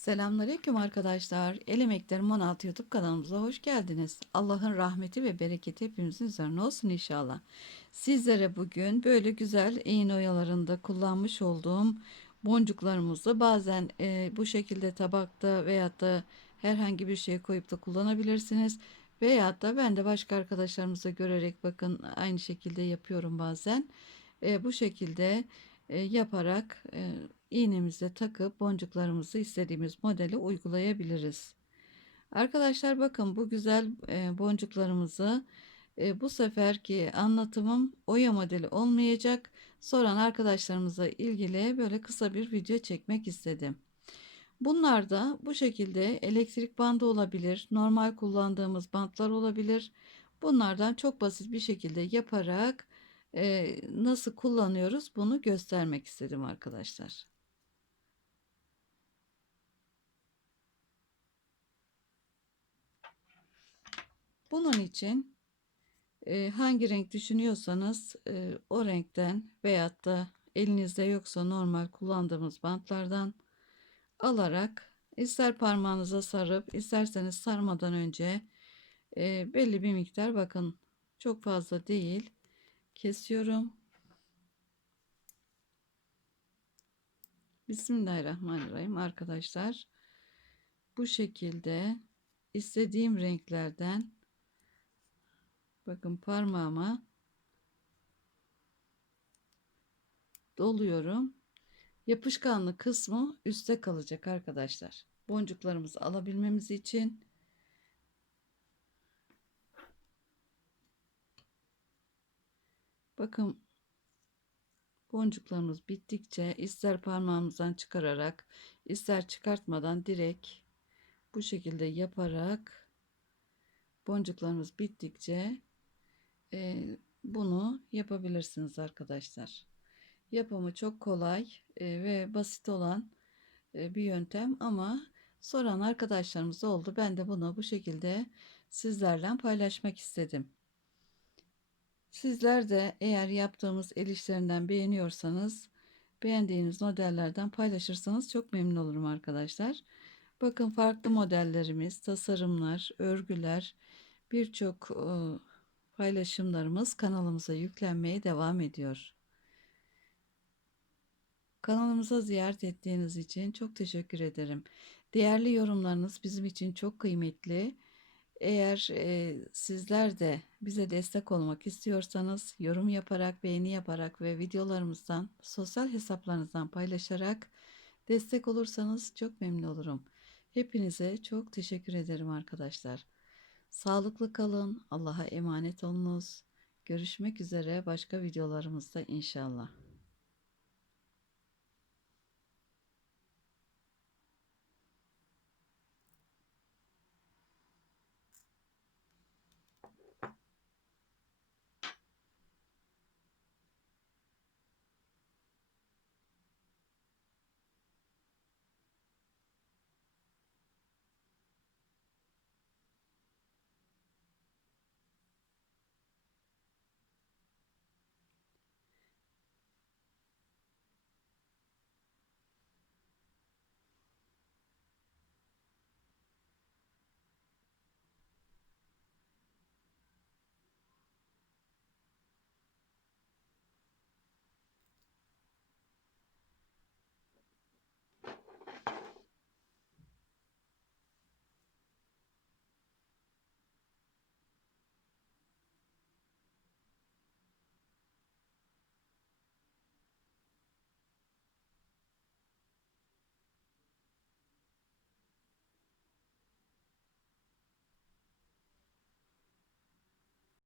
Selamünaleyküm arkadaşlar. El Emeklerim 16 YouTube kanalımıza hoş geldiniz. Allah'ın rahmeti ve bereketi hepimizin üzerine olsun inşallah. Sizlere bugün böyle güzel iğne oyalarında kullanmış olduğum boncuklarımızı bazen e, bu şekilde tabakta veyahut da herhangi bir şey koyup da kullanabilirsiniz. Veyahut da ben de başka arkadaşlarımıza görerek bakın aynı şekilde yapıyorum bazen. E, bu şekilde e, yaparak e, iğnemize takıp boncuklarımızı istediğimiz modeli uygulayabiliriz. Arkadaşlar bakın bu güzel e, boncuklarımızı e, bu seferki anlatımım oya modeli olmayacak. Soran arkadaşlarımıza ilgili böyle kısa bir video çekmek istedim. Bunlar da bu şekilde elektrik bandı olabilir, normal kullandığımız bantlar olabilir. Bunlardan çok basit bir şekilde yaparak e, nasıl kullanıyoruz bunu göstermek istedim arkadaşlar. Bunun için e, hangi renk düşünüyorsanız e, o renkten veyahut da elinizde yoksa normal kullandığımız bantlardan alarak ister parmağınıza sarıp isterseniz sarmadan önce e, belli bir miktar bakın çok fazla değil kesiyorum. Bismillahirrahmanirrahim arkadaşlar. Bu şekilde istediğim renklerden bakın parmağıma doluyorum. Yapışkanlı kısmı üstte kalacak arkadaşlar. Boncuklarımızı alabilmemiz için bakın boncuklarımız bittikçe ister parmağımızdan çıkararak ister çıkartmadan direkt bu şekilde yaparak boncuklarımız bittikçe e, bunu yapabilirsiniz arkadaşlar. Yapımı çok kolay e, ve basit olan e, bir yöntem ama soran arkadaşlarımız oldu. Ben de bunu bu şekilde sizlerle paylaşmak istedim. Sizler de eğer yaptığımız el işlerinden beğeniyorsanız beğendiğiniz modellerden paylaşırsanız çok memnun olurum arkadaşlar. Bakın farklı modellerimiz, tasarımlar, örgüler, birçok paylaşımlarımız kanalımıza yüklenmeye devam ediyor. Kanalımıza ziyaret ettiğiniz için çok teşekkür ederim. Değerli yorumlarınız bizim için çok kıymetli. Eğer e, sizler de bize destek olmak istiyorsanız yorum yaparak, beğeni yaparak ve videolarımızdan sosyal hesaplarınızdan paylaşarak destek olursanız çok memnun olurum. Hepinize çok teşekkür ederim arkadaşlar. Sağlıklı kalın, Allah'a emanet olunuz. Görüşmek üzere başka videolarımızda inşallah.